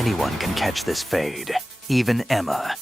Anyone can catch this fade, even Emma.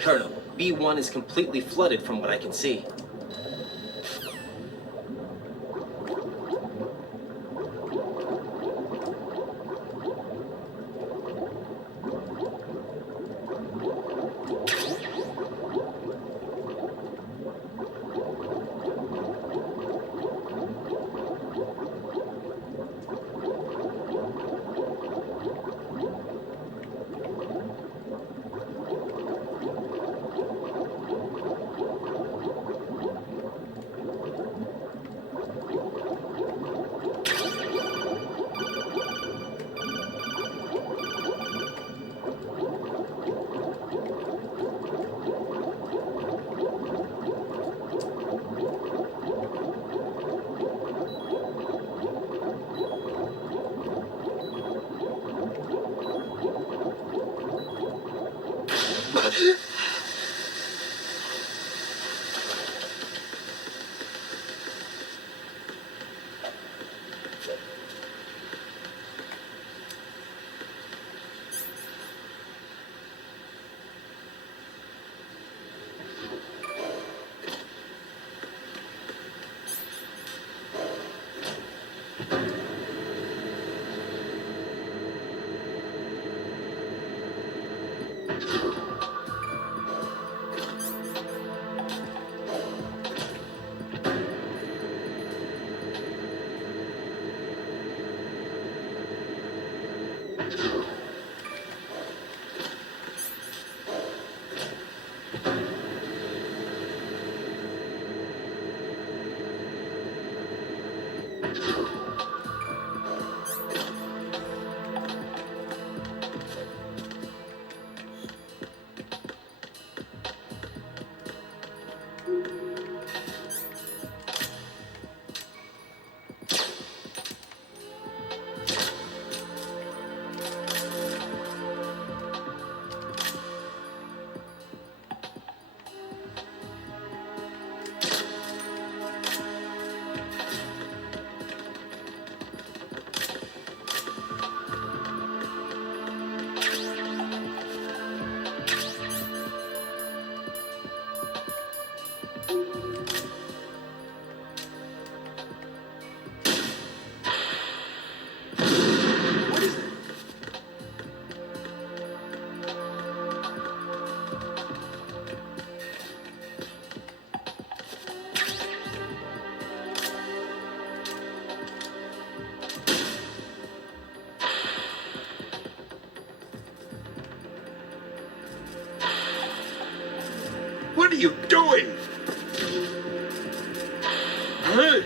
Colonel, B1 is completely flooded from what I can see. What are you doing? Huh?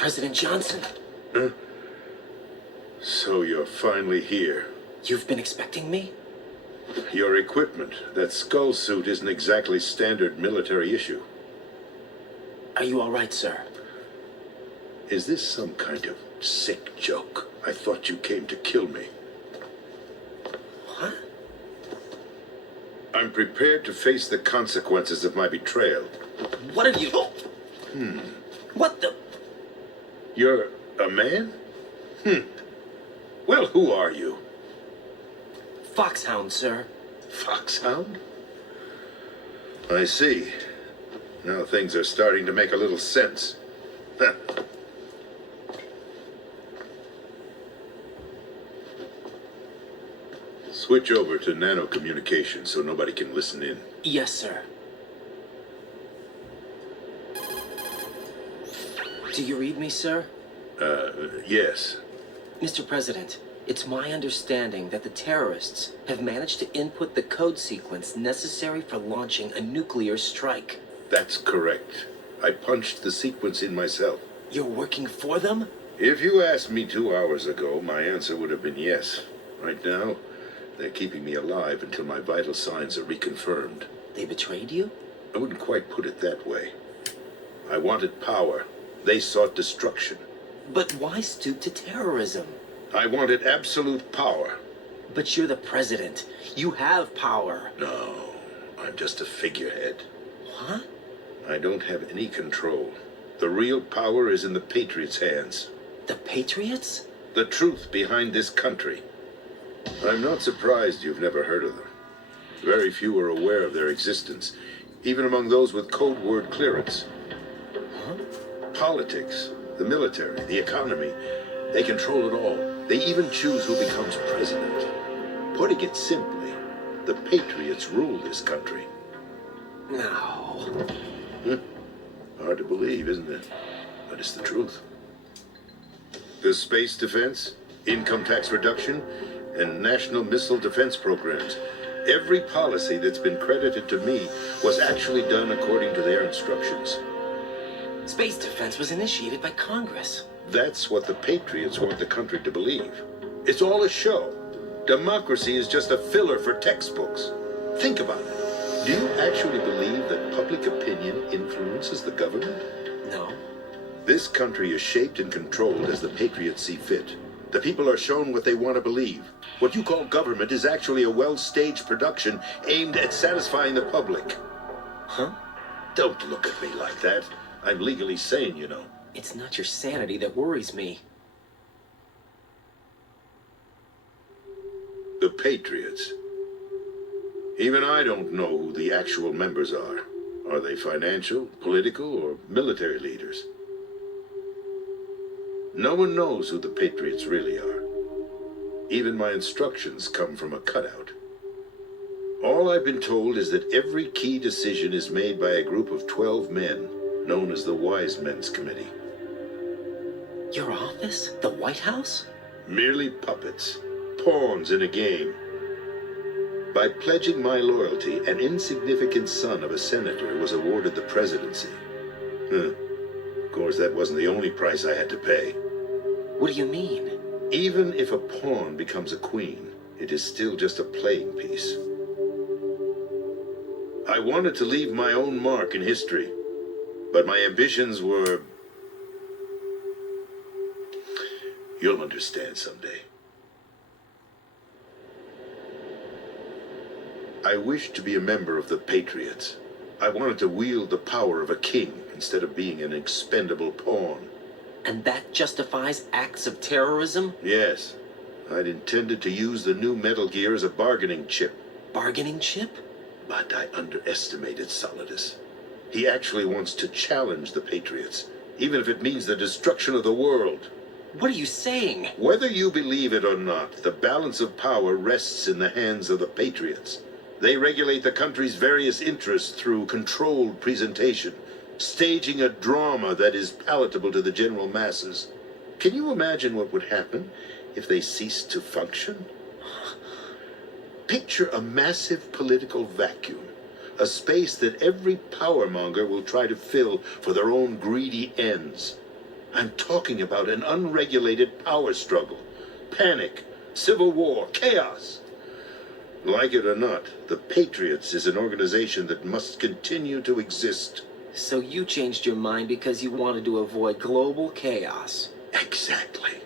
President Johnson, So you're finally here. you've been expecting me? Your equipment, that skull suit, isn't exactly standard military issue. Are you all right, sir? Is this some kind of sick joke? I thought you came to kill me. What? I'm prepared to face the consequences of my betrayal. What have you... What the... You're a man? Well, who are you? Foxhound, sir. Foxhound? I see. Now things are starting to make a little sense. Huh. Switch over to nano communication so nobody can listen in. Yes, sir. Do you read me, sir? Yes. Mr. President, it's my understanding that the terrorists have managed to input the code sequence necessary for launching a nuclear strike. That's correct. I punched the sequence in myself. You're working for them? If you asked me 2 hours ago, my answer would have been yes. Right now, they're keeping me alive until my vital signs are reconfirmed. They betrayed you? I wouldn't quite put it that way. I wanted power. They sought destruction. But why stoop to terrorism? I wanted absolute power. But you're the president. You have power. No, I'm just a figurehead. What? I don't have any control. The real power is in the Patriots' hands. The Patriots? The truth behind this country. I'm not surprised you've never heard of them. Very few are aware of their existence, even among those with code word clearance. Huh? Politics, the military, the economy, they control it all. They even choose who becomes president. Putting it simply, the Patriots rule this country. No. Hard to believe, isn't it? But it's the truth. The space defense, income tax reduction, and national missile defense programs. Every policy that's been credited to me was actually done according to their instructions. Space defense was initiated by Congress. That's what the Patriots want the country to believe. It's all a show. Democracy is just a filler for textbooks. Think about it. Do you actually believe that public opinion influences the government? No. This country is shaped and controlled as the Patriots see fit. The people are shown what they want to believe. What you call government is actually a well-staged production aimed at satisfying the public. Huh? Don't look at me like that. I'm legally sane, you know. It's not your sanity that worries me. The Patriots. Even I don't know who the actual members are. Are they financial, political, or military leaders? No one knows who the Patriots really are. Even my instructions come from a cutout. All I've been told is that every key decision is made by a group of 12 men, known as the Wise Men's Committee. Your office? The White House? Merely puppets, pawns in a game. By pledging my loyalty, an insignificant son of a senator was awarded the presidency. Of course, that wasn't the only price I had to pay. What do you mean? Even if a pawn becomes a queen, it is still just a playing piece. I wanted to leave my own mark in history, but my ambitions were... You'll understand someday. I wished to be a member of the Patriots. I wanted to wield the power of a king instead of being an expendable pawn. And that justifies acts of terrorism? Yes. I'd intended to use the new Metal Gear as a bargaining chip. Bargaining chip? But I underestimated Solidus. He actually wants to challenge the Patriots, even if it means the destruction of the world. What are you saying? Whether you believe it or not, the balance of power rests in the hands of the Patriots. They regulate the country's various interests through controlled presentation, staging a drama that is palatable to the general masses. Can you imagine what would happen if they ceased to function? Picture a massive political vacuum, a space that every powermonger will try to fill for their own greedy ends. I'm talking about an unregulated power struggle. Panic, civil war, chaos. Like it or not, the Patriots is an organization that must continue to exist. So you changed your mind because you wanted to avoid global chaos. Exactly.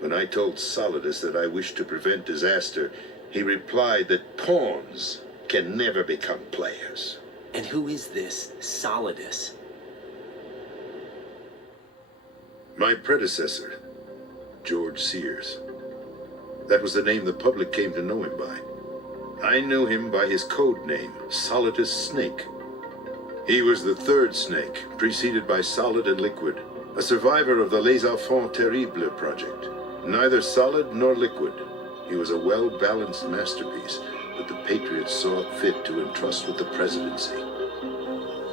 When I told Solidus that I wished to prevent disaster, he replied that pawns can never become players. And who is this Solidus? My predecessor, George Sears. That was the name the public came to know him by. I knew him by his code name, Solidus Snake. He was the third snake, preceded by Solid and Liquid, a survivor of the Les Enfants Terribles project. Neither solid nor liquid, he was a well-balanced masterpiece that the Patriots saw fit to entrust with the presidency.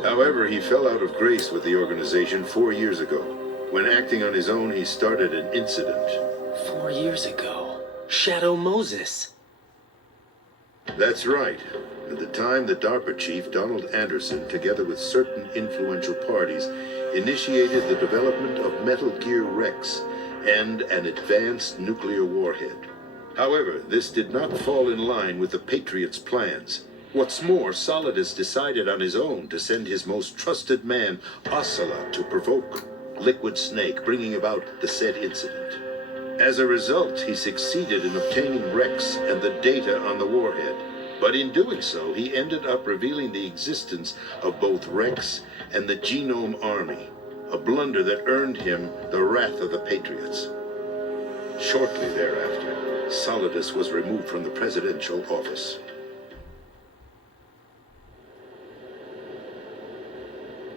However, he fell out of grace with the organization 4 years ago. When acting on his own, he started an incident. 4 years ago. Shadow Moses. That's right. At the time, the DARPA chief, Donald Anderson, together with certain influential parties, initiated the development of Metal Gear Rex and an advanced nuclear warhead. However, this did not fall in line with the Patriots' plans. What's more, Solidus decided on his own to send his most trusted man, Ocelot, to provoke Liquid Snake, bringing about the said incident. As a result, he succeeded in obtaining Rex and the data on the warhead. But in doing so, he ended up revealing the existence of both Rex and the Genome Army, a blunder that earned him the wrath of the Patriots. Shortly thereafter, Solidus was removed from the presidential office.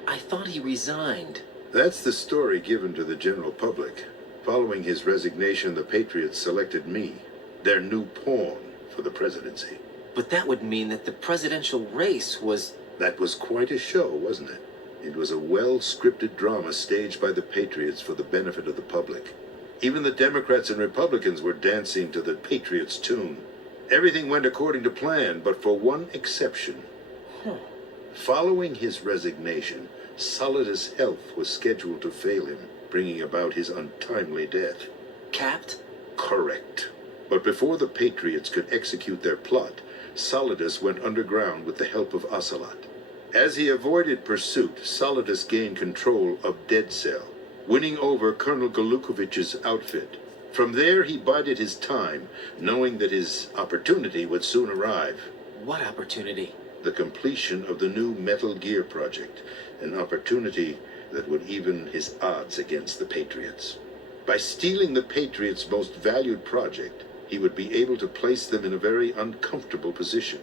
I thought he resigned. That's the story given to the general public. Following his resignation, the Patriots selected me, their new pawn, for the presidency. But that would mean that the presidential race was... That was quite a show, wasn't it? It was a well-scripted drama staged by the Patriots for the benefit of the public. Even the Democrats and Republicans were dancing to the Patriots' tune. Everything went according to plan, but for one exception. Following his resignation, Solidus' health was scheduled to fail him, bringing about his untimely death. Capped? Correct. But before the Patriots could execute their plot, Solidus went underground with the help of Ocelot. As he avoided pursuit, Solidus gained control of Dead Cell, winning over Colonel Golukovich's outfit. From there, he bided his time, knowing that his opportunity would soon arrive. What opportunity? The completion of the new Metal Gear project, an opportunity that would even his odds against the Patriots. By stealing the Patriots' most valued project, he would be able to place them in a very uncomfortable position.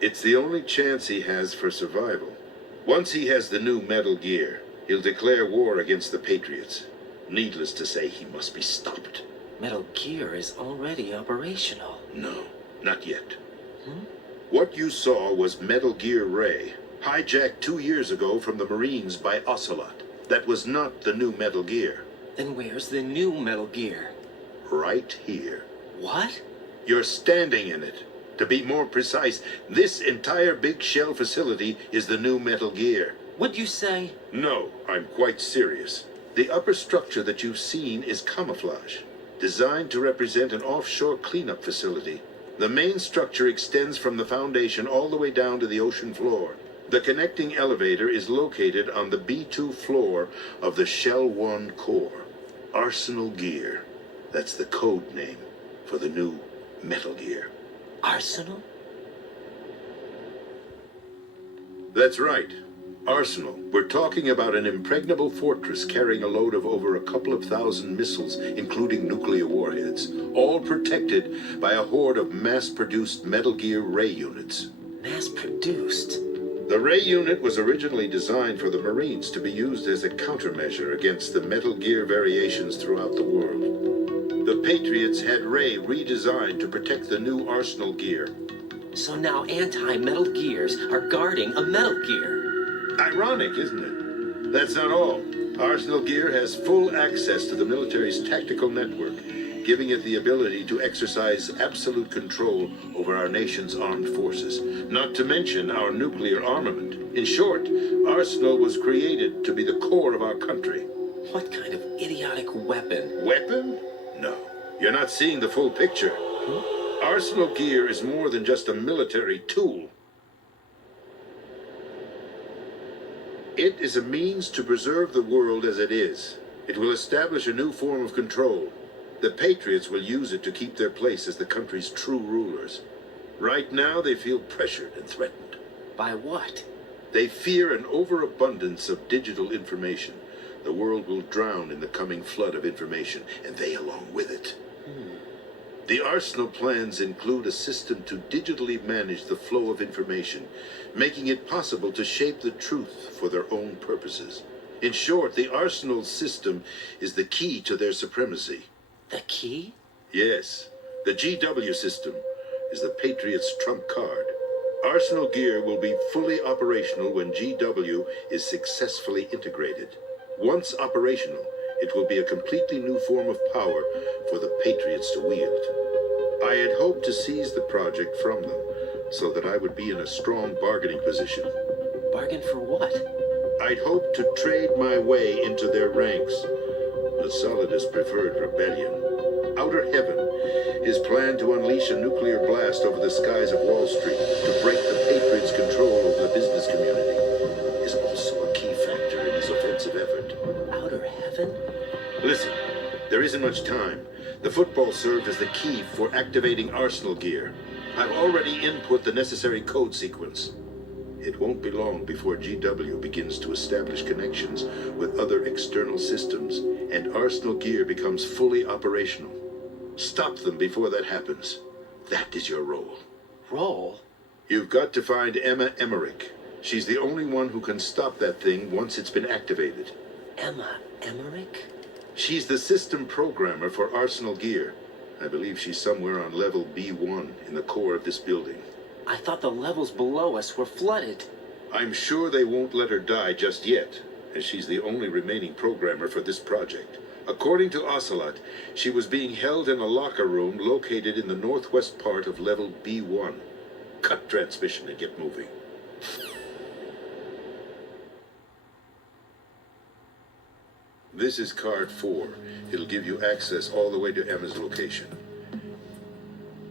It's the only chance he has for survival. Once he has the new Metal Gear, he'll declare war against the Patriots. Needless to say, he must be stopped. Metal Gear is already operational. No, not yet. What you saw was Metal Gear Ray, hijacked 2 years ago from the Marines by Ocelot. That was not the new Metal Gear. Then where's the new Metal Gear? Right here. What? You're standing in it. To be more precise, this entire big shell facility is the new Metal Gear. What'd you say? No, I'm quite serious. The upper structure that you've seen is camouflage, designed to represent an offshore cleanup facility. The main structure extends from the foundation all the way down to the ocean floor. The connecting elevator is located on the B2 floor of the Shell 1 core. Arsenal Gear. That's the code name for the new Metal Gear. Arsenal? That's right. Arsenal. We're talking about an impregnable fortress carrying a load of over a couple of thousand missiles, including nuclear warheads, all protected by a horde of mass-produced Metal Gear Ray units. Mass-produced? The Ray unit was originally designed for the Marines to be used as a countermeasure against the Metal Gear variations throughout the world. The Patriots had Ray redesigned to protect the new Arsenal Gear. So now anti-Metal Gears are guarding a Metal Gear. Ironic, isn't it? That's not all. Arsenal Gear has full access to the military's tactical network, giving it the ability to exercise absolute control over our nation's armed forces, not to mention our nuclear armament. In short, Arsenal was created to be the core of our country. What kind of idiotic weapon? Weapon? No. You're not seeing the full picture. Arsenal gear is more than just a military tool. It is a means to preserve the world as it is. It will establish a new form of control. The Patriots will use it to keep their place as the country's true rulers. Right now, they feel pressured and threatened. By what? They fear an overabundance of digital information. The world will drown in the coming flood of information, and they along with it. The Arsenal plans include a system to digitally manage the flow of information, making it possible to shape the truth for their own purposes. In short, the Arsenal system is the key to their supremacy. The key? Yes, the GW system is the Patriots' trump card. Arsenal gear will be fully operational when GW is successfully integrated. Once operational, it will be a completely new form of power for the Patriots to wield. I had hoped to seize the project from them, so that I would be in a strong bargaining position. Bargain for what? I'd hoped to trade my way into their ranks. The Solidus preferred rebellion. Outer Heaven, his plan to unleash a nuclear blast over the skies of Wall Street to break the Patriots' control over the business community, is also a key factor in his offensive effort. Outer Heaven? Listen, there isn't much time. The football served as the key for activating Arsenal gear. I've already input the necessary code sequence. It won't be long before GW begins to establish connections with other external systems, and Arsenal gear becomes fully operational. Stop them before that happens. That is your role. Role? You've got to find Emma Emmerich. She's the only one who can stop that thing once it's been activated. Emma Emmerich? She's the system programmer for Arsenal gear. I believe she's somewhere on level B1 in the core of this building. I thought the levels below us were flooded. I'm sure they won't let her die just yet, as she's the only remaining programmer for this project. According to Ocelot, she was being held in a locker room located in the northwest part of level B1. Cut transmission and get moving. This is card 4. It'll give you access all the way to Emma's location.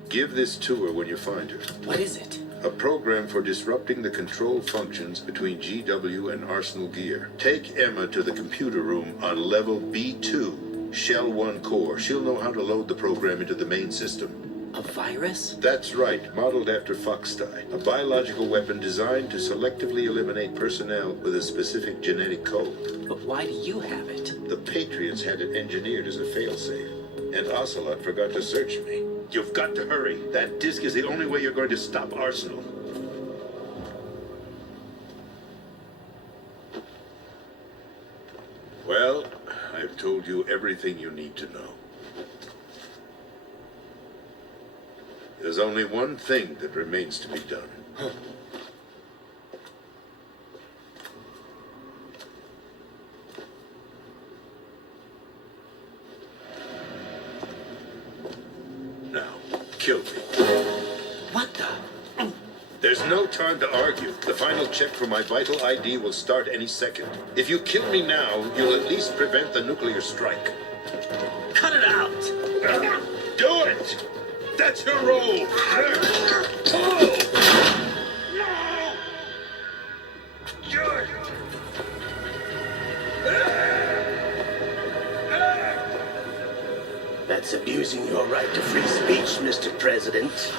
Give this to her when you find her. What is it? A program for disrupting the control functions between GW and Arsenal gear. Take Emma to the computer room on level B2, Shell 1 core. She'll know how to load the program into the main system. A virus? That's right, modeled after Foxdie, a biological weapon designed to selectively eliminate personnel with a specific genetic code. But why do you have it? The Patriots had it engineered as a failsafe, and Ocelot forgot to search me. You've got to hurry. That disk is the only way you're going to stop Arsenal. Well, I've told you everything you need to know. There's only one thing that remains to be done. Now, kill me. What the? There's no time to argue. The final check for my vital ID will start any second. If you kill me now, you'll at least prevent the nuclear strike. Cut it out! Do it! That's your role! That's abusing your right to free speech, Mr. President.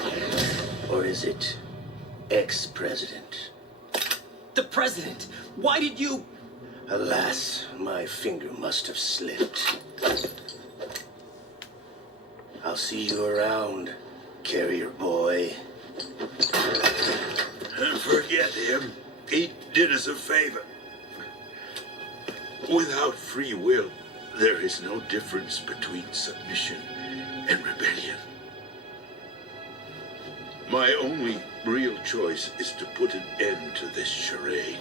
Or is it ex-president? The president! Why did you... Alas, my finger must have slipped. I'll see you around, carrier boy. Forget him. He did us a favor. Without free will, there is no difference between submission and rebellion. My only real choice is to put an end to this charade.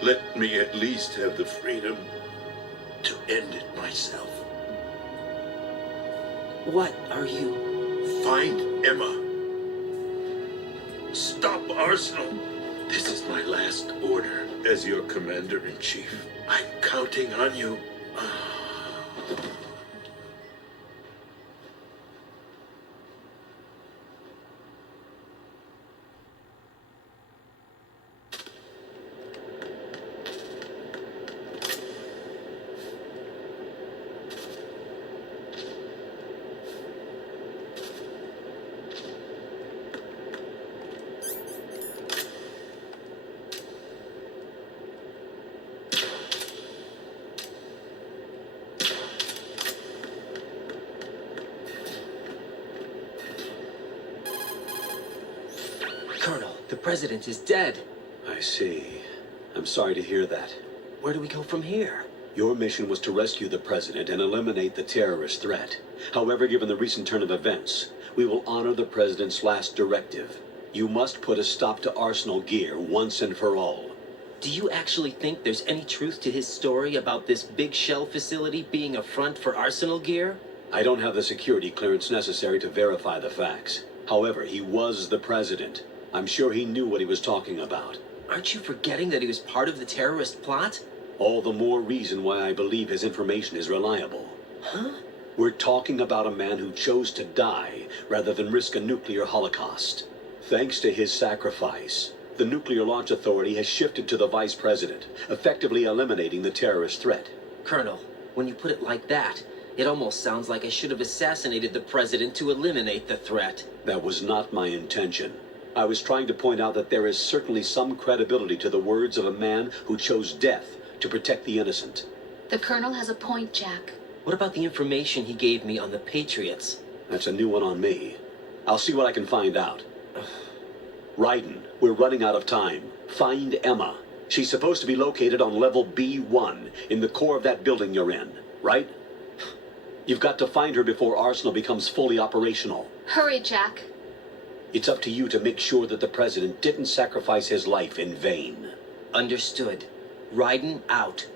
Let me at least have the freedom to end it myself. What are you... Find Emma. Stop Arsenal. This is my last order. As your commander-in-chief. I'm counting on you. Colonel, the president is dead. I see. I'm sorry to hear that. Where do we go from here? Your mission was to rescue the president and eliminate the terrorist threat. However, given the recent turn of events, we will honor the president's last directive. You must put a stop to Arsenal gear once and for all. Do you actually think there's any truth to his story about this big shell facility being a front for Arsenal gear? I don't have the security clearance necessary to verify the facts. However, he was the president. I'm sure he knew what he was talking about. Aren't you forgetting that he was part of the terrorist plot? All the more reason why I believe his information is reliable. Huh? We're talking about a man who chose to die rather than risk a nuclear holocaust. Thanks to his sacrifice, the Nuclear Launch Authority has shifted to the vice president, effectively eliminating the terrorist threat. Colonel, when you put it like that, it almost sounds like I should have assassinated the president to eliminate the threat. That was not my intention. I was trying to point out that there is certainly some credibility to the words of a man who chose death to protect the innocent. The Colonel has a point, Jack. What about the information he gave me on the Patriots? That's a new one on me. I'll see what I can find out. Raiden, we're running out of time. Find Emma. She's supposed to be located on level B1 in the core of that building you're in, right? You've got to find her before Arsenal becomes fully operational. Hurry, Jack. It's up to you to make sure that the president didn't sacrifice his life in vain. Understood. Raiden out.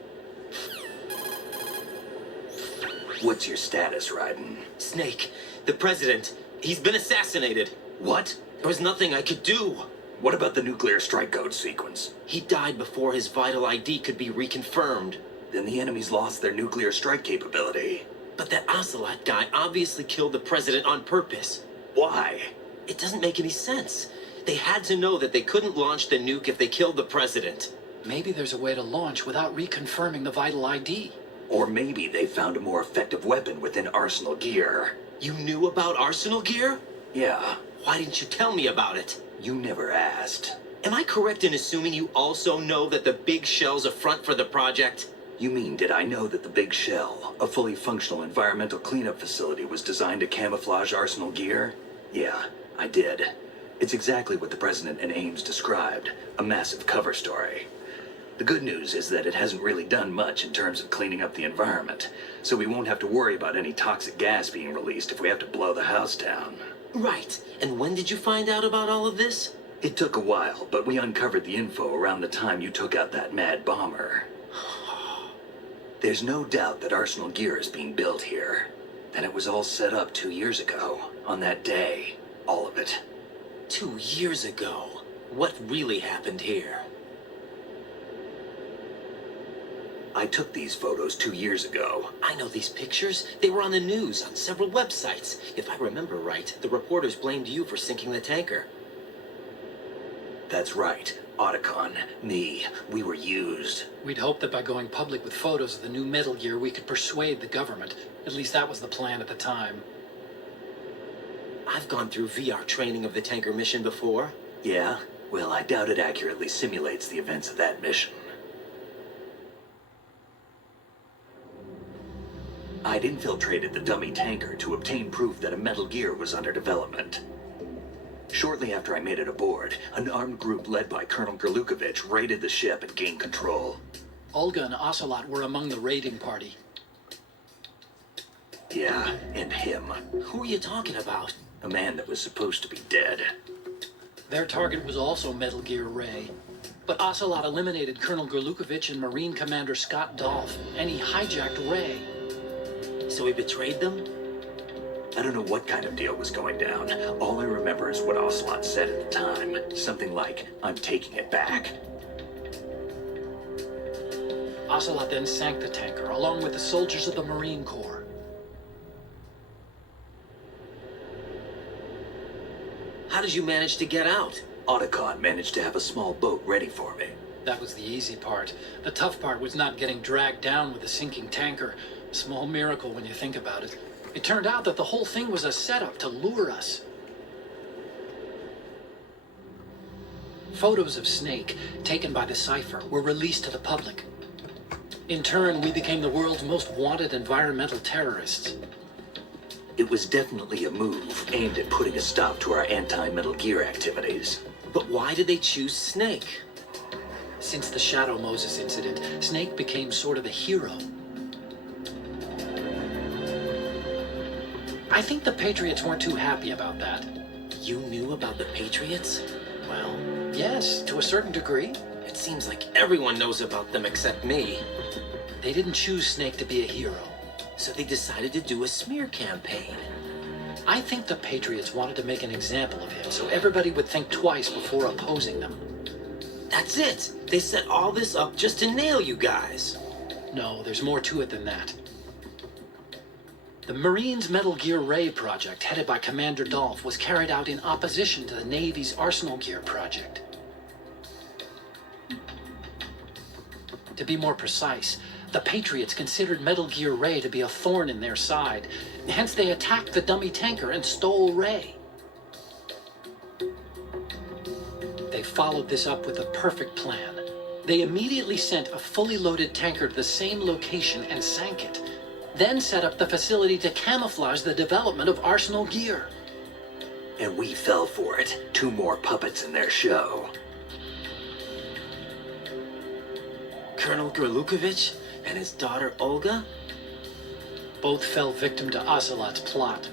What's your status, Raiden? Snake, the president, he's been assassinated. What? There was nothing I could do. What about the nuclear strike code sequence? He died before his vital ID could be reconfirmed. Then the enemy's lost their nuclear strike capability. But that Ocelot guy obviously killed the president on purpose. Why? It doesn't make any sense. They had to know that they couldn't launch the nuke if they killed the president. Maybe there's a way to launch without reconfirming the vital ID. Or maybe they found a more effective weapon within Arsenal gear. You knew about Arsenal gear? Yeah, Why didn't you tell me about it? you never asked. Am I correct in assuming you also know that the big shell's a front for the project? You mean, did I know that the Big Shell, a fully functional environmental cleanup facility, was designed to camouflage Arsenal gear? Yeah, I did. It's exactly what the President and Ames described, a massive cover story. The good news is that it hasn't really done much in terms of cleaning up the environment, so we won't have to worry about any toxic gas being released if we have to blow the house down. Right. And when did you find out about all of this? It took a while, but we uncovered the info around the time you took out that mad bomber. There's no doubt that Arsenal gear is being built here. And it was all set up 2 years ago, on that day. All of it. 2 years ago. What really happened here? I took these photos 2 years ago. I know these pictures. They were on the news, on several websites. If I remember right, the reporters blamed you for sinking the tanker. That's right. Otacon, me, we were used. We'd hoped that by going public with photos of the new Metal Gear, we could persuade the government. At least that was the plan at the time. I've gone through VR training of the tanker mission before. Yeah? Well, I doubt it accurately simulates the events of that mission. I'd infiltrated the dummy tanker to obtain proof that a Metal Gear was under development. Shortly after I made it aboard, an armed group led by Colonel Gerlukovich raided the ship and gained control. Olga and Ocelot were among the raiding party. Yeah, and him. Who are you talking about? A man that was supposed to be dead. Their target was also Metal Gear Ray. But Ocelot eliminated Colonel Gerlukovich and Marine Commander Scott Dolph, and he hijacked Ray. So he betrayed them? I don't know what kind of deal was going down. All I remember is what Ocelot said at the time. Something like, I'm taking it back. Ocelot then sank the tanker, along with the soldiers of the Marine Corps. How did you manage to get out? Otacon managed to have a small boat ready for me. That was the easy part. The tough part was not getting dragged down with a sinking tanker. Small miracle when you think about it. It turned out that the whole thing was a setup to lure us. Photos of Snake, taken by the Cypher, were released to the public. In turn, we became the world's most wanted environmental terrorists. It was definitely a move aimed at putting a stop to our anti-Metal Gear activities. But why did they choose Snake? Since the Shadow Moses incident, Snake became sort of a hero. I think the Patriots weren't too happy about that. You knew about the Patriots? Well, yes, to a certain degree. It seems like everyone knows about them except me. They didn't choose Snake to be a hero. So they decided to do a smear campaign. I think the Patriots wanted to make an example of him so everybody would think twice before opposing them. That's it! They set all this up just to nail you guys. No, there's more to it than that. The Marines' Metal Gear Ray project, headed by Commander Dolph, was carried out in opposition to the Navy's Arsenal Gear project. To be more precise, the Patriots considered Metal Gear Ray to be a thorn in their side. Hence, they attacked the dummy tanker and stole Ray. They followed this up with a perfect plan. They immediately sent a fully loaded tanker to the same location and sank it. Then set up the facility to camouflage the development of Arsenal Gear. And we fell for it. 2 more puppets in their show. Colonel Gerlukovich and his daughter Olga? Both fell victim to Ocelot's plot.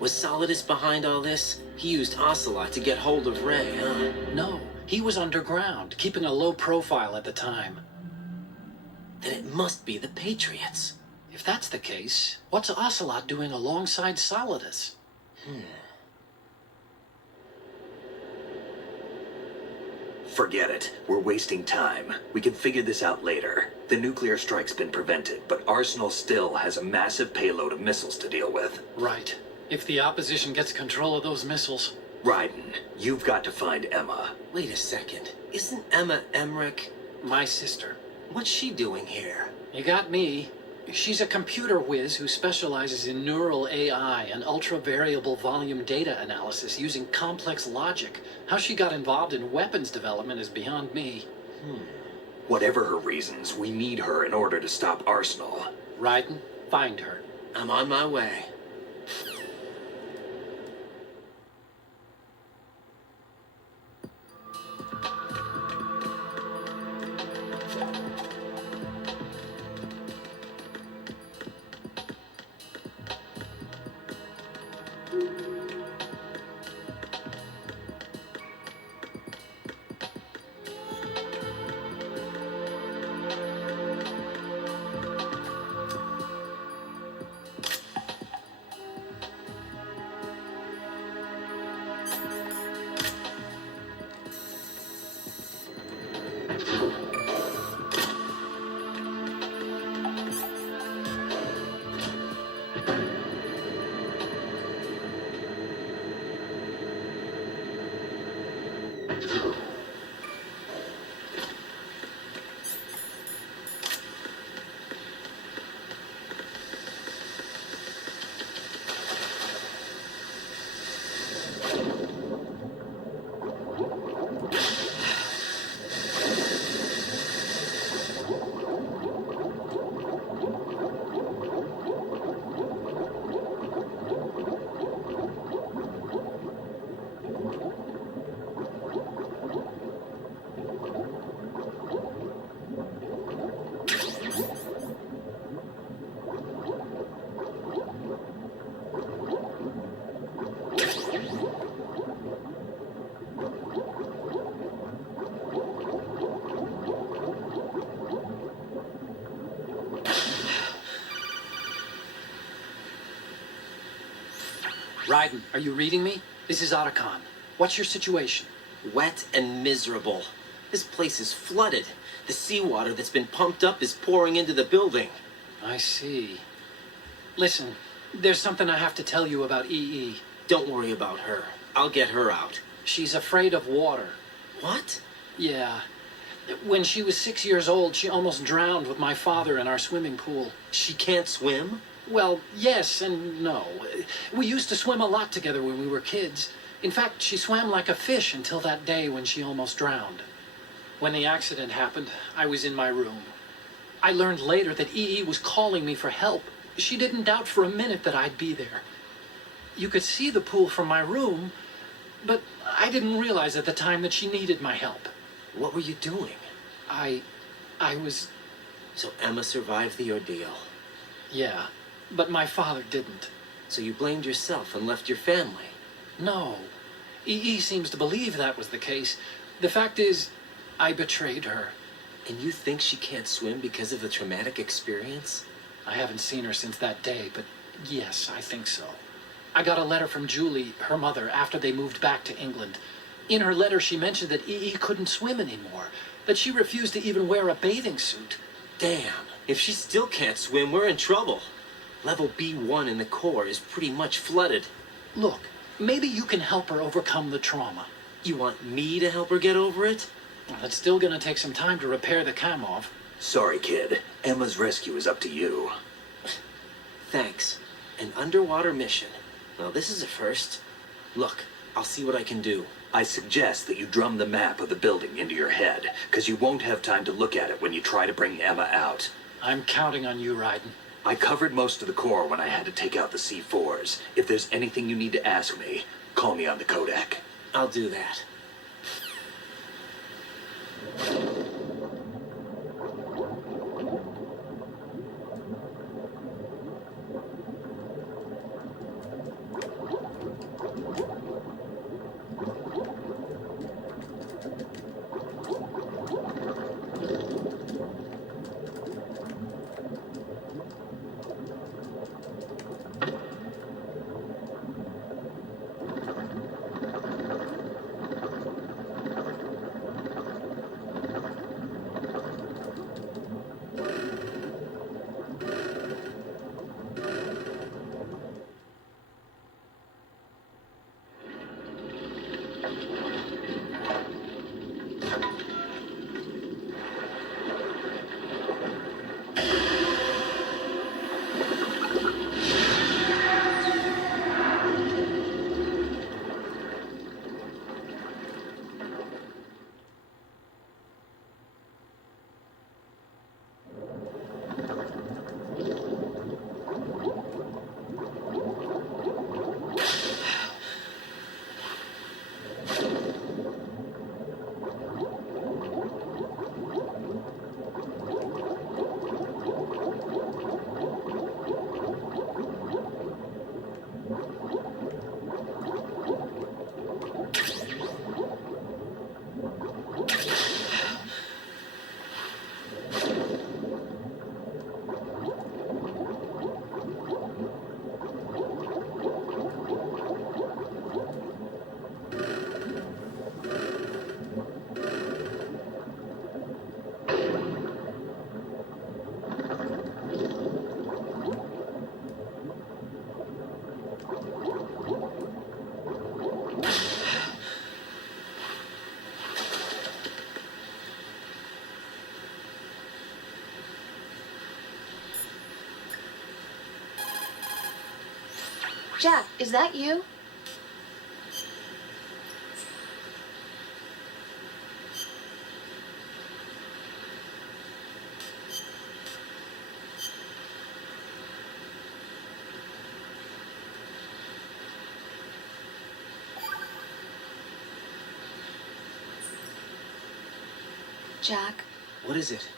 Was Solidus behind all this? He used Ocelot to get hold of Ray, huh? No, he was underground, keeping a low profile at the time. Then it must be the Patriots. If that's the case, what's Ocelot doing alongside Solidus? Forget it. We're wasting time. We can figure this out later. The nuclear strike's been prevented, but Arsenal still has a massive payload of missiles to deal with. Right. If the opposition gets control of those missiles. Raiden, you've got to find Emma. Wait a second. Isn't Emma Emmerich? My sister. What's she doing here? You got me. She's a computer whiz who specializes in neural AI and ultra-variable volume data analysis using complex logic. How she got involved in weapons development is beyond me. Whatever her reasons, we need her in order to stop Arsenal. Raiden, find her. I'm on my way. Raiden, are you reading me? This is Otacon. What's your situation? Wet and miserable. This place is flooded. The seawater that's been pumped up is pouring into the building. I see. Listen, there's something I have to tell you about EE. Don't worry about her. I'll get her out. She's afraid of water. What? Yeah. When she was 6 years old, she almost drowned with my father in our swimming pool. She can't swim? Well, yes and no. We used to swim a lot together when we were kids. In fact, she swam like a fish until that day when she almost drowned. When the accident happened, I was in my room. I learned later that EE was calling me for help. She didn't doubt for a minute that I'd be there. You could see the pool from my room, but I didn't realize at the time that she needed my help. What were you doing? I was... So Emma survived the ordeal. Yeah, but my father didn't. So you blamed yourself and left your family. No. EE seems to believe that was the case. The fact is, I betrayed her. And you think she can't swim because of the traumatic experience? I haven't seen her since that day, but yes, I think so. I got a letter from Julie, her mother, after they moved back to England. In her letter, she mentioned that EE couldn't swim anymore, that she refused to even wear a bathing suit. Damn, if she still can't swim, we're in trouble. Level B1 in the core is pretty much flooded. Look, maybe you can help her overcome the trauma. You want me to help her get over it? Well, it's still gonna take some time to repair the Kamov. Sorry, kid. Emma's rescue is up to you. Thanks. An underwater mission. Well, this is a first. Look, I'll see what I can do. I suggest that you drum the map of the building into your head, because you won't have time to look at it when you try to bring Emma out. I'm counting on you, Raiden. I covered most of the core when I had to take out the C4s. If there's anything you need to ask me, call me on the Kodak. I'll do that. Jack, is that you? Jack, What is it?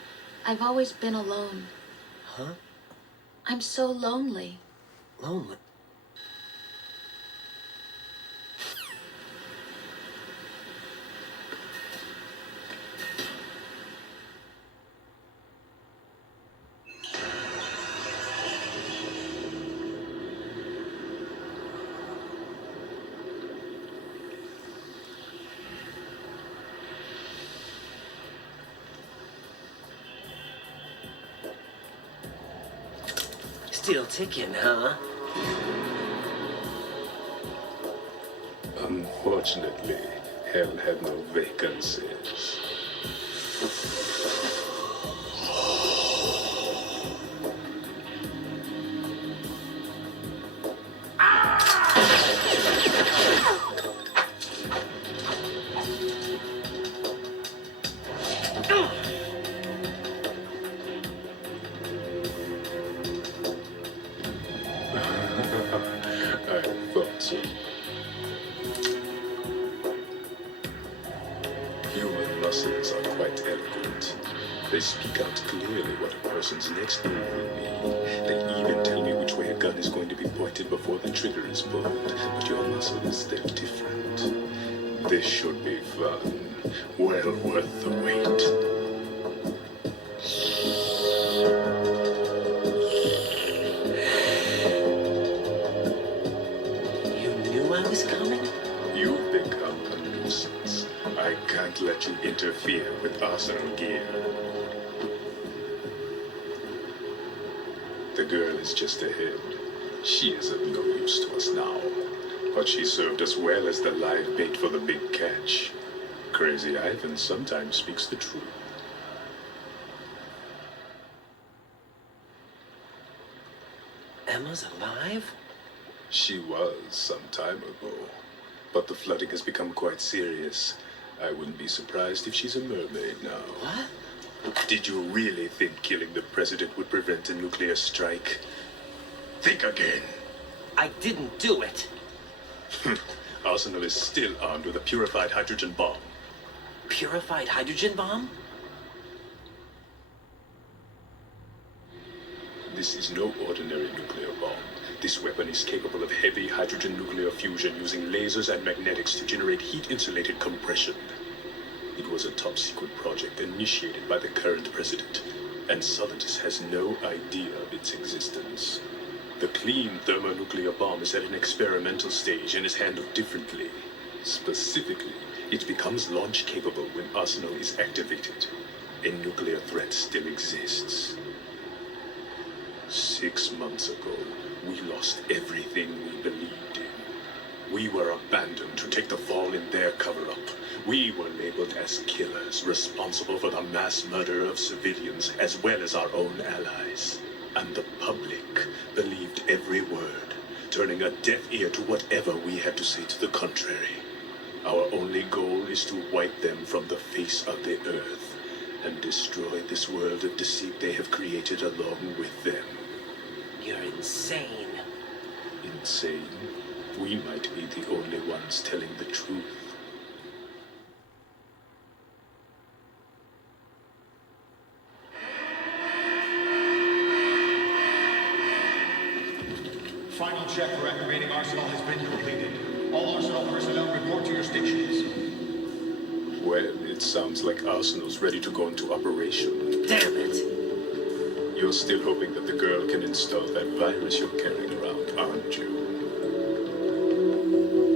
I've always been alone. Huh? I'm so lonely. Lonely. Still ticking, huh? Unfortunately, hell had no vacancies. I thought so. Human muscles are quite eloquent. They speak out clearly what a person's next move will be. They even tell me which way a gun is going to be pointed before the trigger is pulled. But your muscles, they're different. This should be fun. Well worth the wait. You've become a nuisance. I can't let you interfere with Arsenal gear. The girl is just ahead. She is of no use to us now. But she served us well as the live bait for the big catch. Crazy Ivan sometimes speaks the truth. Emma's alive? She was some time ago. But the flooding has become quite serious. I wouldn't be surprised if she's a mermaid now. What? Did you really think killing the president would prevent a nuclear strike? Think again. I didn't do it. Arsenal is still armed with a purified hydrogen bomb. Purified hydrogen bomb? This is no ordinary nuclear bomb. This weapon is capable of heavy hydrogen nuclear fusion using lasers and magnetics to generate heat-insulated compression. It was a top-secret project initiated by the current president, and Solidus has no idea of its existence. The clean thermonuclear bomb is at an experimental stage and is handled differently. Specifically, it becomes launch-capable when Arsenal is activated. A nuclear threat still exists. 6 months ago, we lost everything we believed in. We were abandoned to take the fall in their cover-up. We were labeled as killers, responsible for the mass murder of civilians as well as our own allies. And the public believed every word, turning a deaf ear to whatever we had to say to the contrary. Our only goal is to wipe them from the face of the earth and destroy this world of deceit they have created along with them. You're insane. Insane? We might be the only ones telling the truth. Final check for activating Arsenal has been completed. All Arsenal personnel report to your stations. Well, it sounds like Arsenal's ready to go into operation. Damn it! You're still hoping that the girl can install that virus you're carrying around, aren't you?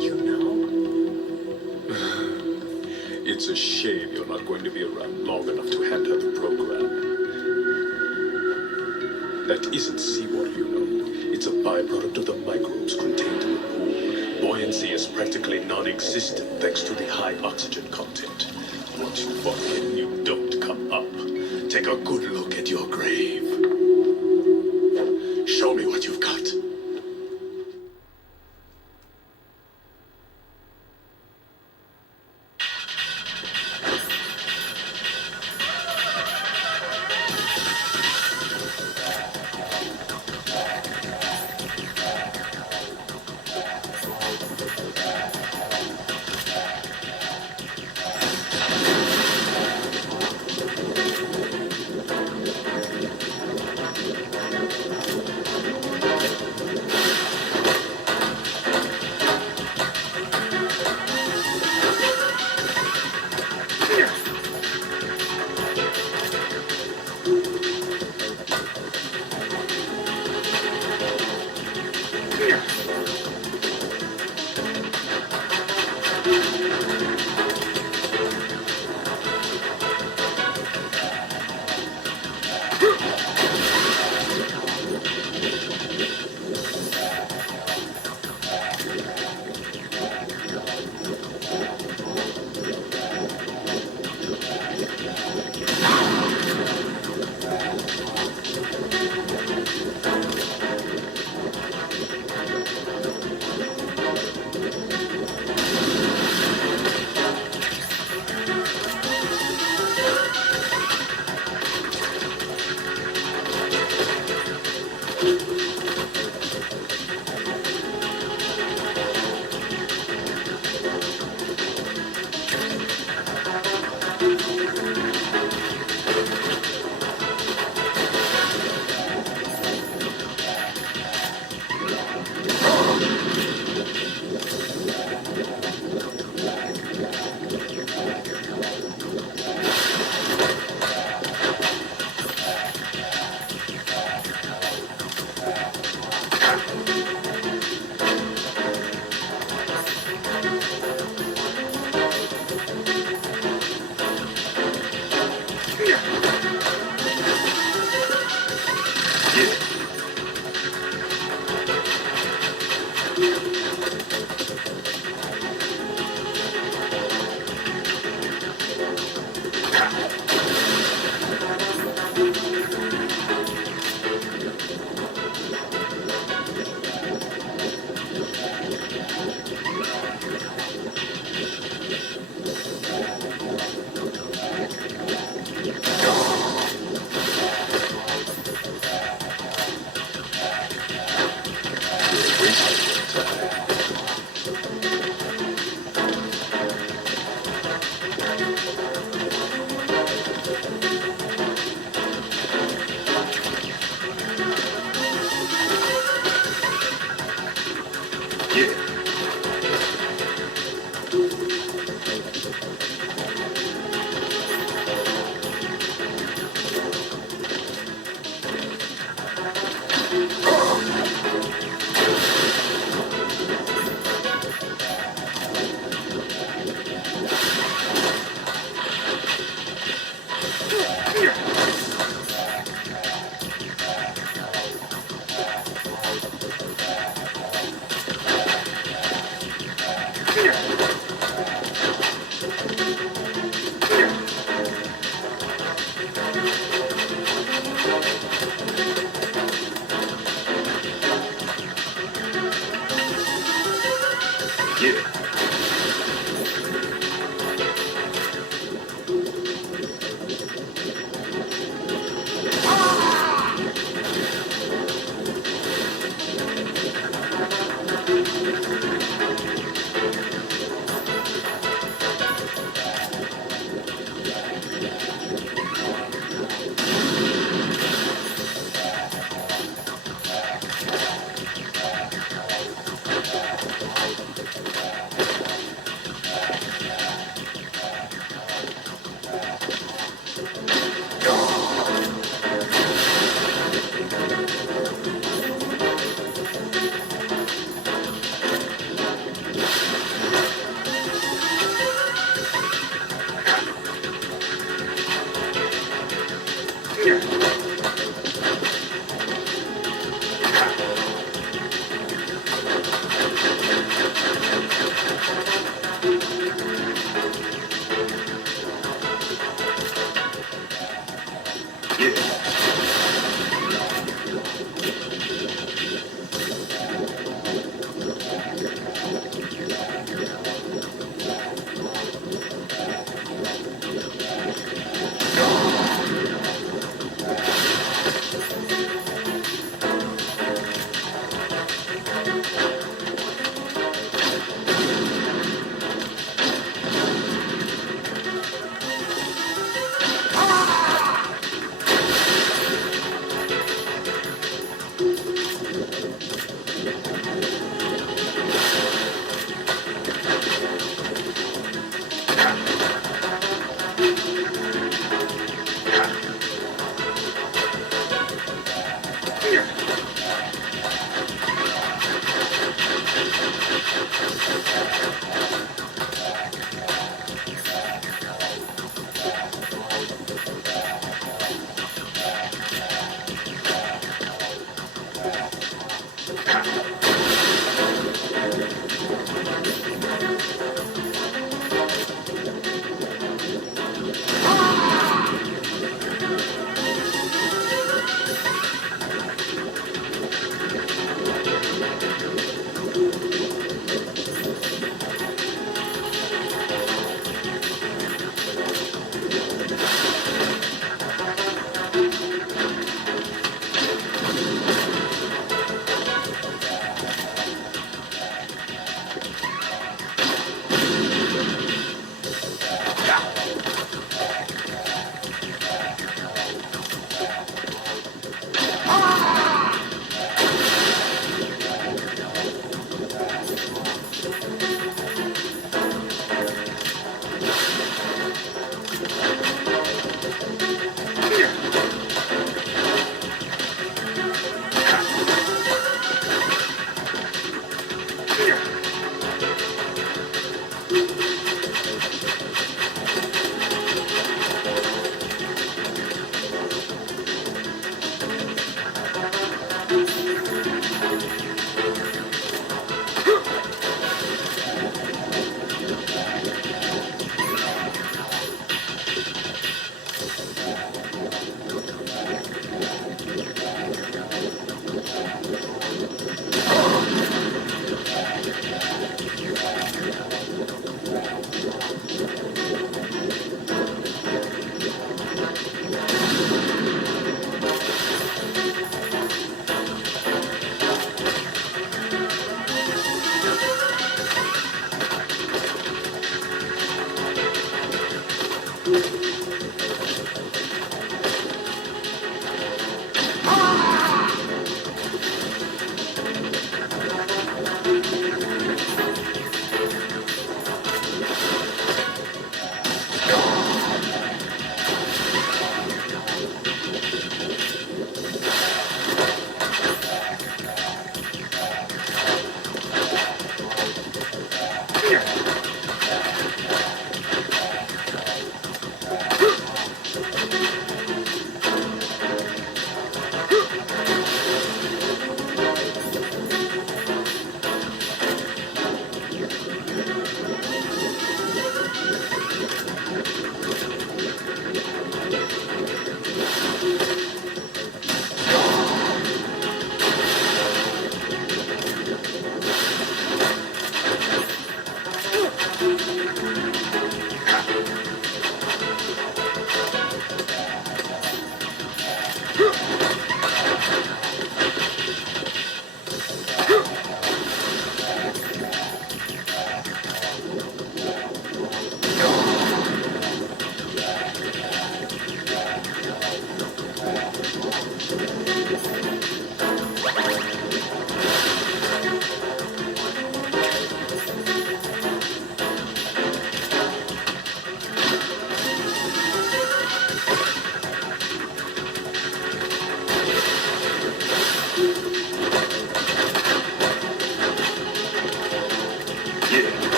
You know? It's a shame you're not going to be around long enough to hand her the program. That isn't seawater, you know. It's a byproduct of the microbes contained in the pool. Buoyancy is practically non-existent thanks to the high oxygen content. Once you fall in, you don't come up. Take a good look at your grave. Show me what you've got.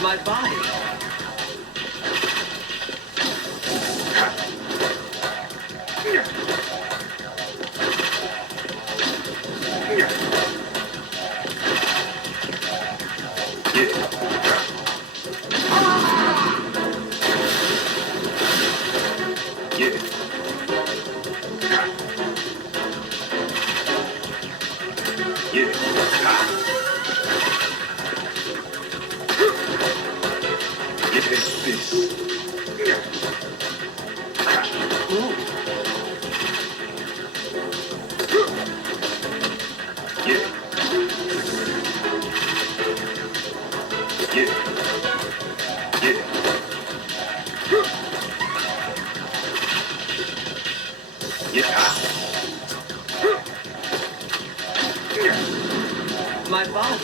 My body. My body.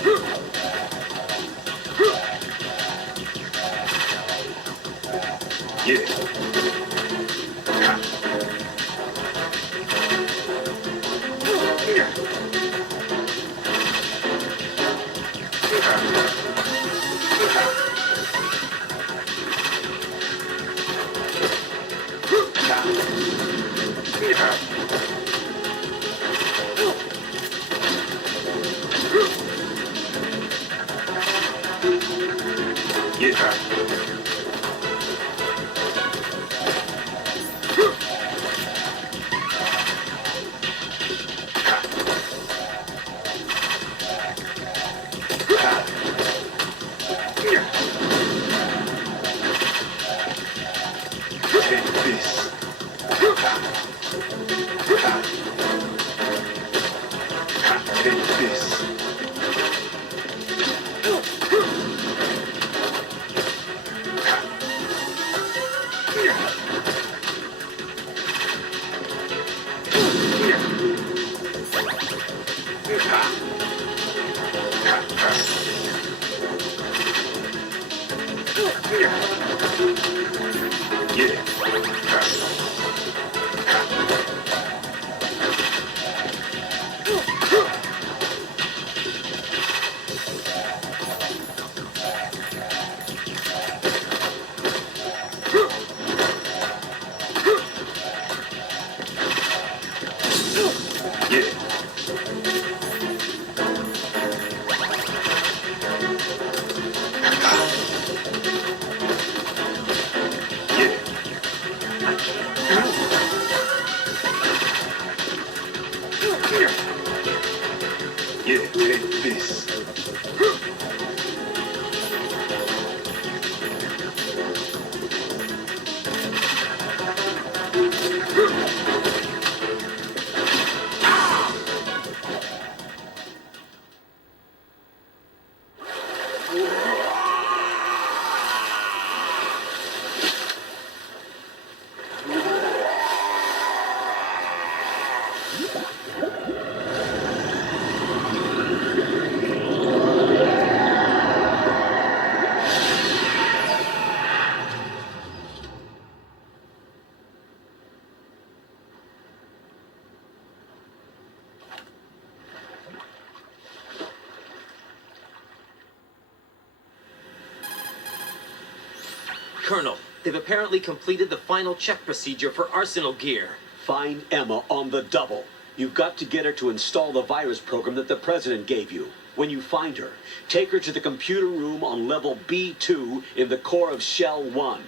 Colonel, they've apparently completed the final check procedure for arsenal gear. Find Emma on the double. You've got to get her to install the virus program that the President gave you. When you find her, take her to the computer room on level B2 in the core of Shell 1.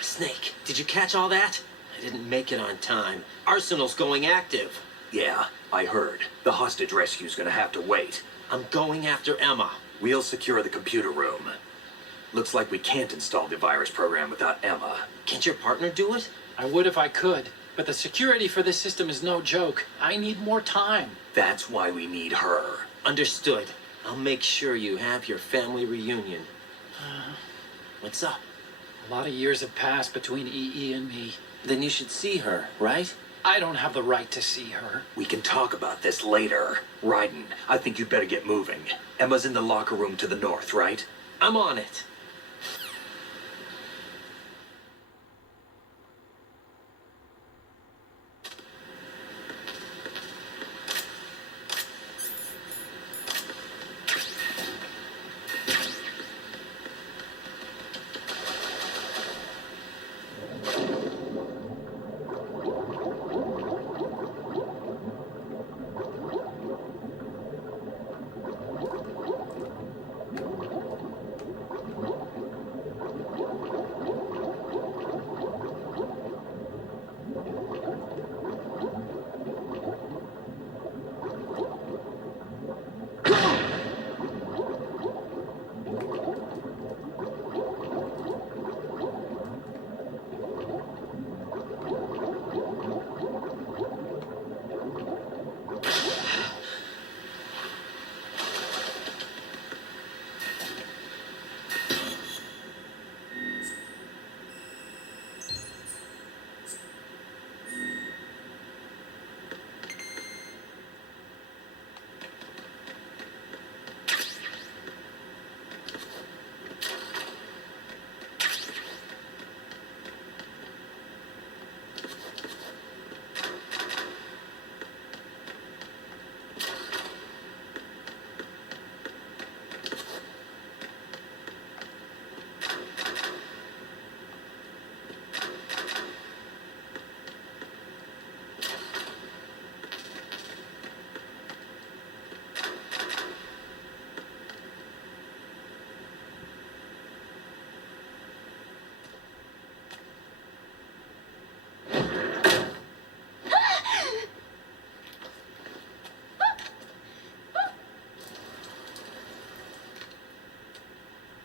Snake, did you catch all that? I didn't make it on time. Arsenal's going active. Yeah, I heard. The hostage rescue's gonna have to wait. I'm going after Emma. We'll secure the computer room. Looks like we can't install the virus program without Emma. Can't your partner do it? I would if I could, but the security for this system is no joke. I need more time. That's why we need her. Understood. I'll make sure you have your family reunion. What's up? A lot of years have passed between EE and me. Then you should see her, right? I don't have the right to see her. We can talk about this later. Raiden, I think you'd better get moving. Emma's in the locker room to the north, right? I'm on it.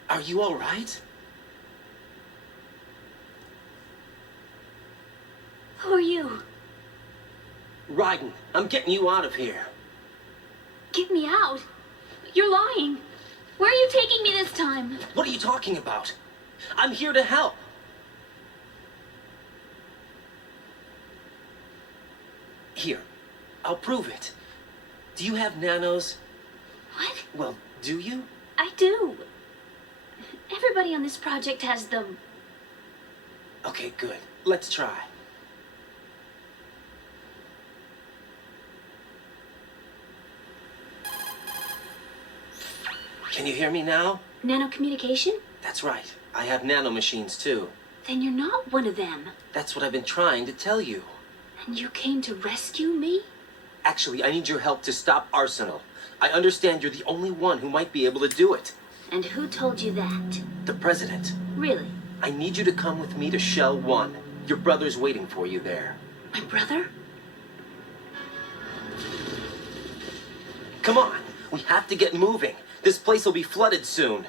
Are you all right? Who are you? Raiden, I'm getting you out of here. Get me out. You're lying. Where are you taking me this time? What are you talking about? I'm here to help. Here, I'll prove it. Do you have nanos? What? Well, do you? I do. Everybody on this project has them. Okay, good. Let's try. Can you hear me now? Nanocommunication? That's right. I have nanomachines too. Then you're not one of them. That's what I've been trying to tell you. And you came to rescue me? Actually, I need your help to stop Arsenal. I understand you're the only one who might be able to do it. And who told you that? The President. Really? I need you to come with me to Shell 1. Your brother's waiting for you there. My brother? Come on, we have to get moving. This place will be flooded soon.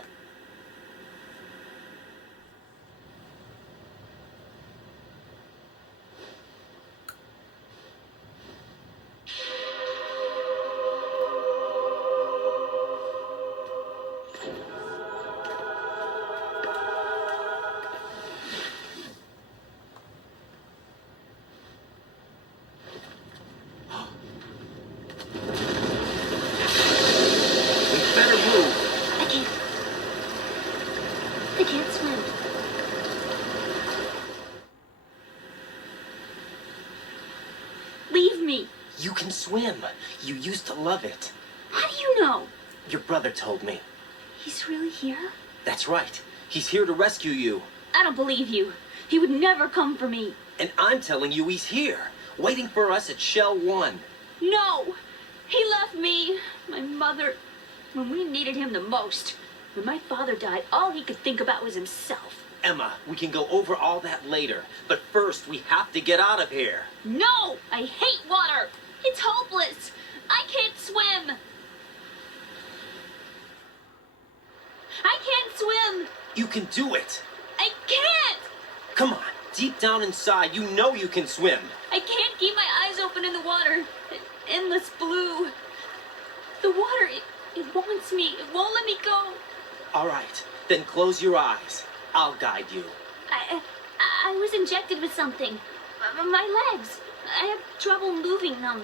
I can't swim. Leave me. You can swim. You used to love it. How do you know? Your brother told me. He's really here? That's right. He's here to rescue you. I don't believe you. He would never come for me. And I'm telling you he's here, waiting for us at Shell 1. No! He left me, my mother, when we needed him the most. When my father died, all he could think about was himself. Emma, we can go over all that later. But first, we have to get out of here. No! I hate water! It's hopeless! I can't swim! I can't swim! You can do it. I can't! Come on, deep down inside, you know you can swim. I can't keep my eyes open in the water. Endless blue. The water, it wants me. It won't let me go. All right, then close your eyes. I'll guide you. I was injected with something. My legs. I have trouble moving them.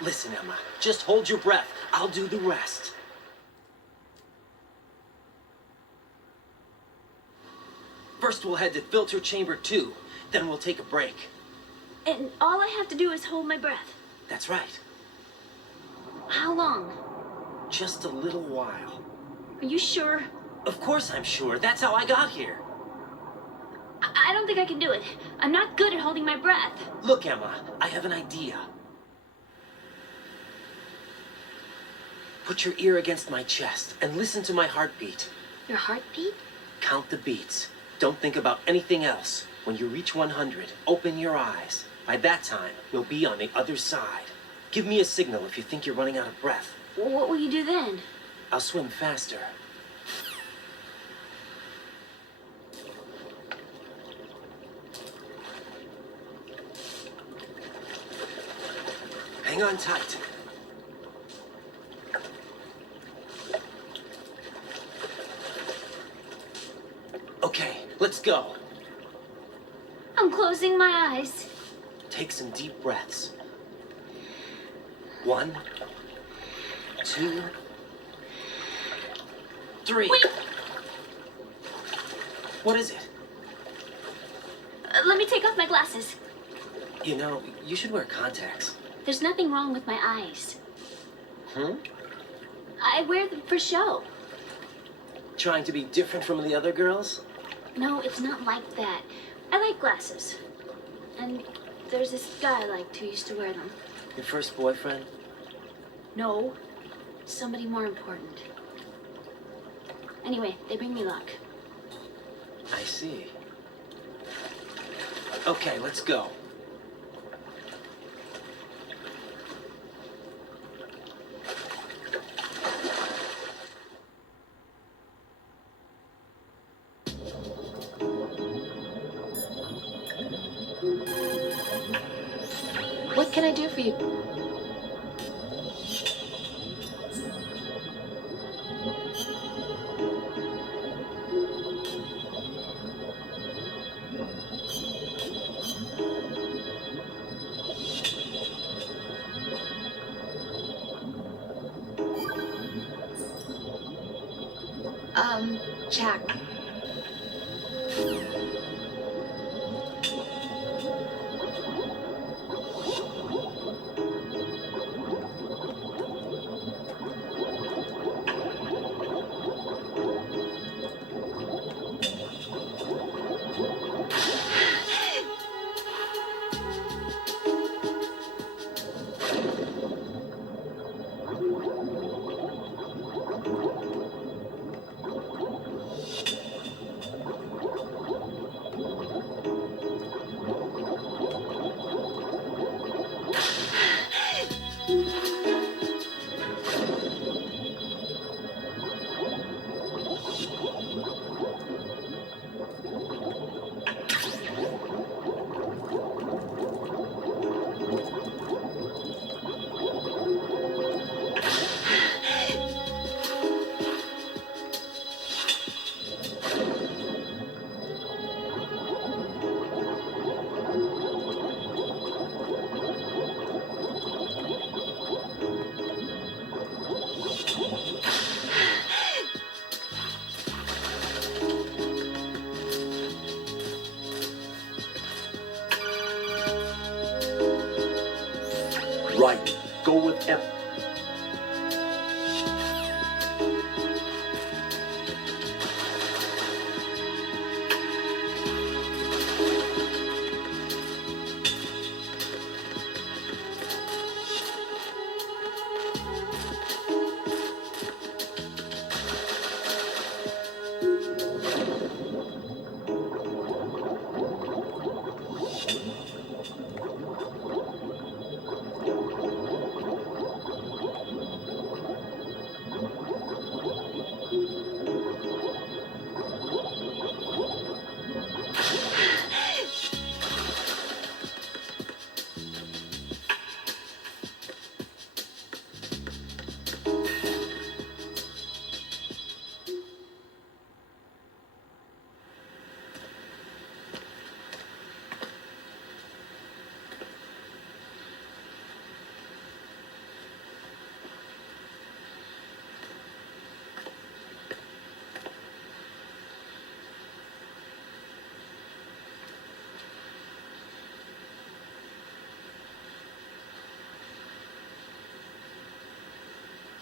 Listen, Emma, just hold your breath. I'll do the rest. First, we'll head to filter chamber 2. Then we'll take a break. And all I have to do is hold my breath. That's right. How long? Just a little while. Are you sure? Of course I'm sure. That's how I got here. I don't think I can do it. I'm not good at holding my breath. Look, Emma, I have an idea. Put your ear against my chest and listen to my heartbeat. Your heartbeat? Count the beats. Don't think about anything else. When you reach 100, open your eyes. By that time, you'll be on the other side. Give me a signal if you think you're running out of breath. What will you do then? I'll swim faster. Hang on tight. Okay, let's go. I'm closing my eyes. Take some deep breaths. 1, 2, 3. Wait! What is it? Let me take off my glasses. You know, you should wear contacts. There's nothing wrong with my eyes. Hmm? I wear them for show. Trying to be different from the other girls? No, it's not like that. I like glasses. And there's this guy I liked who used to wear them. Your first boyfriend? No, somebody more important. Anyway, they bring me luck. I see. Okay, let's go. What can I do for you? Jack.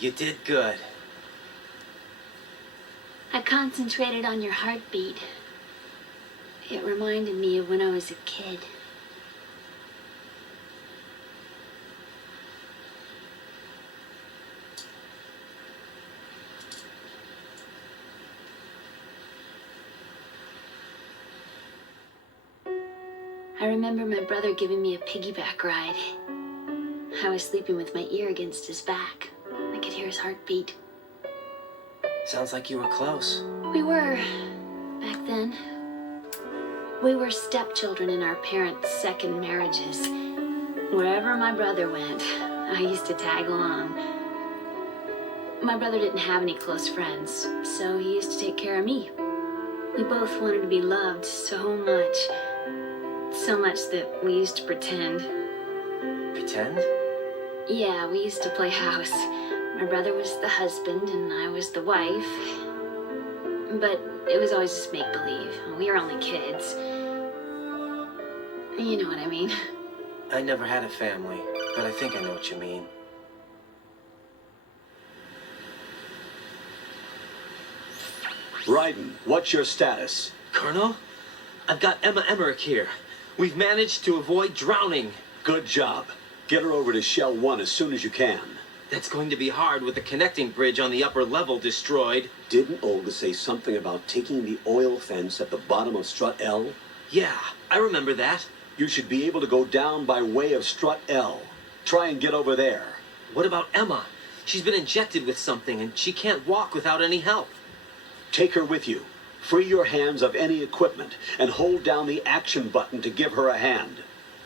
You did good. I concentrated on your heartbeat. It reminded me of when I was a kid. I remember my brother giving me a piggyback ride. I was sleeping with my ear against his back. I could hear his heartbeat. Sounds like you were close. We were, back then. We were stepchildren in our parents' second marriages. Wherever my brother went, I used to tag along. My brother didn't have any close friends, so he used to take care of me. We both wanted to be loved so much. So much that we used to pretend. Pretend? Yeah, we used to play house. My brother was the husband and I was the wife. But it was always just make-believe. We were only kids. You know what I mean. I never had a family, but I think I know what you mean. Raiden, what's your status? Colonel, I've got Emma Emmerich here. We've managed to avoid drowning. Good job. Get her over to Shell 1 as soon as you can. That's going to be hard with the connecting bridge on the upper level destroyed. Didn't Olga say something about taking the oil fence at the bottom of Strut L? Yeah, I remember that. You should be able to go down by way of Strut L. Try and get over there. What about Emma? She's been injected with something and she can't walk without any help. Take her with you. Free your hands of any equipment and hold down the action button to give her a hand.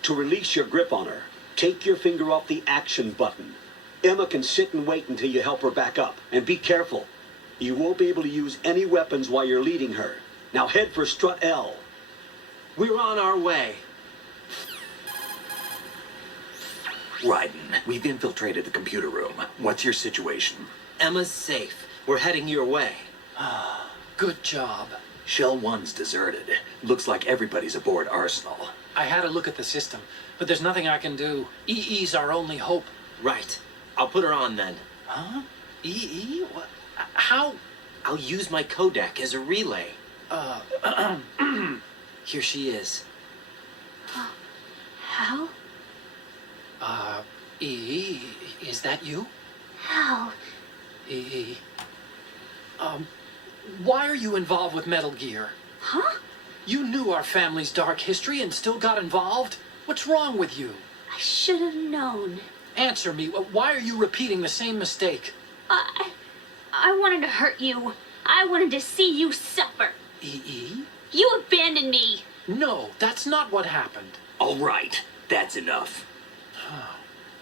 To release your grip on her, take your finger off the action button. Emma can sit and wait until you help her back up. And be careful. You won't be able to use any weapons while you're leading her. Now head for Strut L. We're on our way. Raiden, we've infiltrated the computer room. What's your situation? Emma's safe. We're heading your way. Good job. Shell 1's deserted. Looks like everybody's aboard Arsenal. I had a look at the system, but there's nothing I can do. EE's our only hope. Right. I'll put her on then. Huh? EE? What? How? I'll use my codec as a relay. Here she is. How? EE, is that you? How? EE. Why are you involved with Metal Gear? Huh? You knew our family's dark history and still got involved? What's wrong with you? I should have known. Answer me. Why are you repeating the same mistake? I wanted to hurt you. I wanted to see you suffer. EE? You abandoned me. No, that's not what happened. All right, that's enough.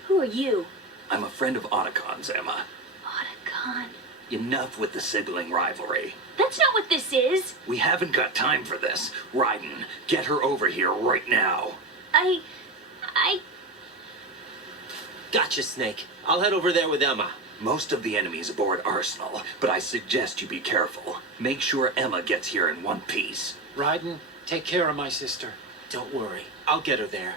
Who are you? I'm a friend of Otacon's, Emma. Otacon. Enough with the sibling rivalry. That's not what this is. We haven't got time for this. Raiden, get her over here right now. I... Gotcha, Snake. I'll head over there with Emma. Most of the enemy's aboard Arsenal, but I suggest you be careful. Make sure Emma gets here in one piece. Raiden, take care of my sister. Don't worry. I'll get her there.